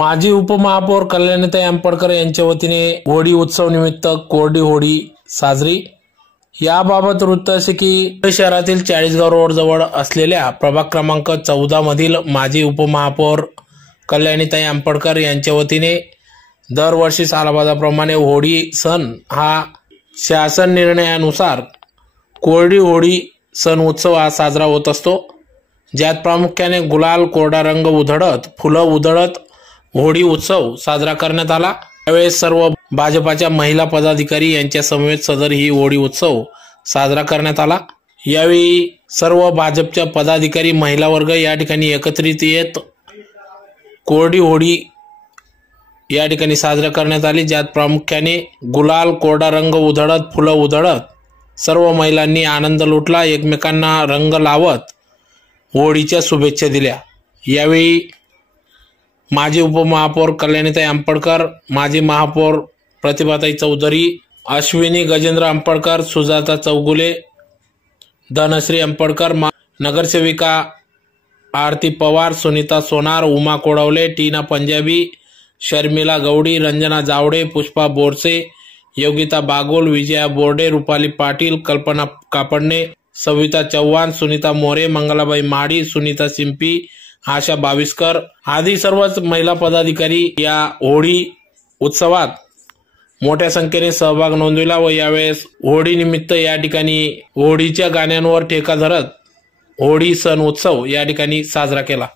माजी उपमहापौर कल्याणीताई आंबडकर यांच्या वतीने होळी उत्सव निमित्त कोरडी होळी साजरी. याबाबत वृत्त असे की शहरातील चाळीसगाव रोड जवळ असलेल्या प्रभाग क्रमांक चौदा मधील माजी उपमहापौर कल्याणीताई आंबडकर यांच्या वतीने दरवर्षी सालबाजाप्रमाणे होळी सण हा शासन निर्णयानुसार कोरडी होळी सण उत्सव हा साजरा होत असतो. ज्यात प्रामुख्याने गुलाल कोरडा रंग उधळत फुलं उधळत होळी उत्सव साजरा करण्यात आला. त्यावेळेस सर्व भाजपाच्या महिला पदाधिकारी यांच्या समवेत सदर ही होळी उत्सव साजरा करण्यात आला. यावेळी सर्व भाजपच्या पदाधिकारी महिला वर्ग या ठिकाणी एकत्रित येत कोरडी होळी या ठिकाणी साजरा करण्यात आली. ज्यात प्रामुख्याने गुलाल कोरडा रंग उधळत फुलं उधळत सर्व महिलांनी आनंद लुटला. एकमेकांना रंग लावत होळीच्या शुभेच्छा दिल्या. यावेळी माजी उपमहापौर कल्याणीताई आंबडकर माजी महापौर प्रतिभाताई चौधरी अश्विनी गजेंद्र आंबडकर सुजाता चौगुले धनश्री आंबडकर मा- नगरसेविका आरती पवार सुनीता सोनार उमा कोडवले टीना पंजाबी शर्मिला गौडी रंजना जावडे पुष्पा बोरसे योगिता बागोल विजया बोर्डे रुपाली पाटील कल्पना कापडणे सविता चव्हाण सुनीता मोरे मंगलाबाई माडी सुनीता सिंपी आशा बाविस्कर. आदी सर्वच महिला पदाधिकारी या होळी उत्सवात मोठ्या संख्येने सहभाग नोंदविला व यावेळेस होळी निमित्त या ठिकाणी होळीच्या गाण्यांवर ठेका धरत होळी सण उत्सव या ठिकाणी साजरा केला.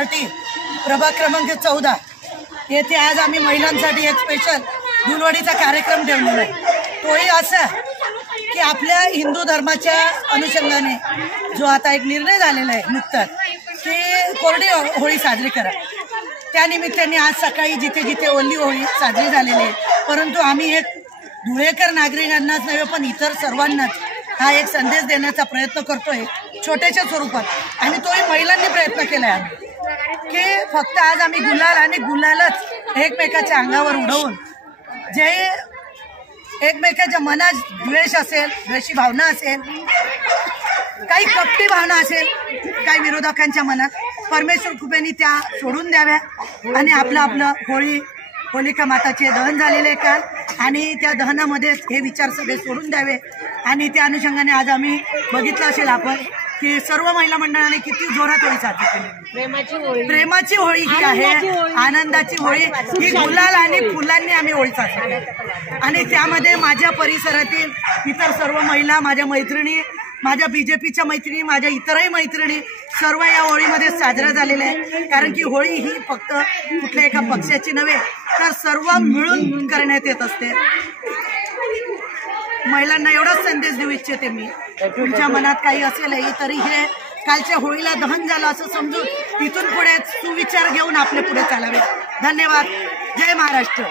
पार्टी. प्रभाग क्रमांक चौदा. येथे आज आम्ही महिलांसाठी एक स्पेशल धुलवडीचा कार्यक्रम ठेवलेला आहे. तोही असा की आपल्या हिंदू धर्माच्या अनुषंगाने जो आता एक निर्णय झालेला आहे नुकताच की कोरडी हो- होळी साजरी करा. त्यानिमित्ताने आज सकाळी जिथे जिथे ओली होळी साजरी झालेली आहे परंतु आम्ही एक धुळेकर नागरिकांनाच नव्हे पण इतर सर्वांनाच हा एक संदेश देण्याचा प्रयत्न करतोय छोट्याच्या स्वरूपात. आणि तोही महिलांनी प्रयत्न केला आहे आम्ही. की फक्त आज आम्ही गुलाल आणि गुलालच एकमेकाच्या अंगावर उडवून जे एकमेकाच्या मनात द्वेष असेल द्वेषी भावना असेल काही कपटी भावना असेल काही विरोधकांच्या मनात परमेश्वर कृपेने त्या सोडून द्याव्या आणि आपलं आपलं होळी होलिका माताचे दहन झालेले काल आणि त्या दहनामध्ये हे विचार सगळे सोडून द्यावे. आणि त्या अनुषंगाने आज आम्ही बघितलं असेल आपण की सर्व महिला मंडळाने किती जोरात होळी साजरी केली. प्रेमाची होळी. प्रेमाची होळी ही आहे आनंदाची होळी. ही गुलाल आणि फुलांनी आम्ही होळी साजरी केली. आणि त्यामध्ये माझ्या परिसरातील इतर सर्व महिला माझ्या मैत्रिणी माझ्या बीजेपीच्या मैत्रिणी माझ्या इतरही मैत्रिणी सर्व या होळीमध्ये साजरा झालेल्या आहे कारण की होळी ही फक्त कुठल्या एका पक्षाची नव्हे तर सर्व मिळून करण्यात येत असते. महिलांना एवढाच संदेश देऊ इच्छिते मी. तुमच्या मनात काही असेल तरी हे कालच्या होळीला दहन झालं असं समजून तिथून पुढे सुविचार घेऊन आपले पुढे चालावे. धन्यवाद. जय महाराष्ट्र.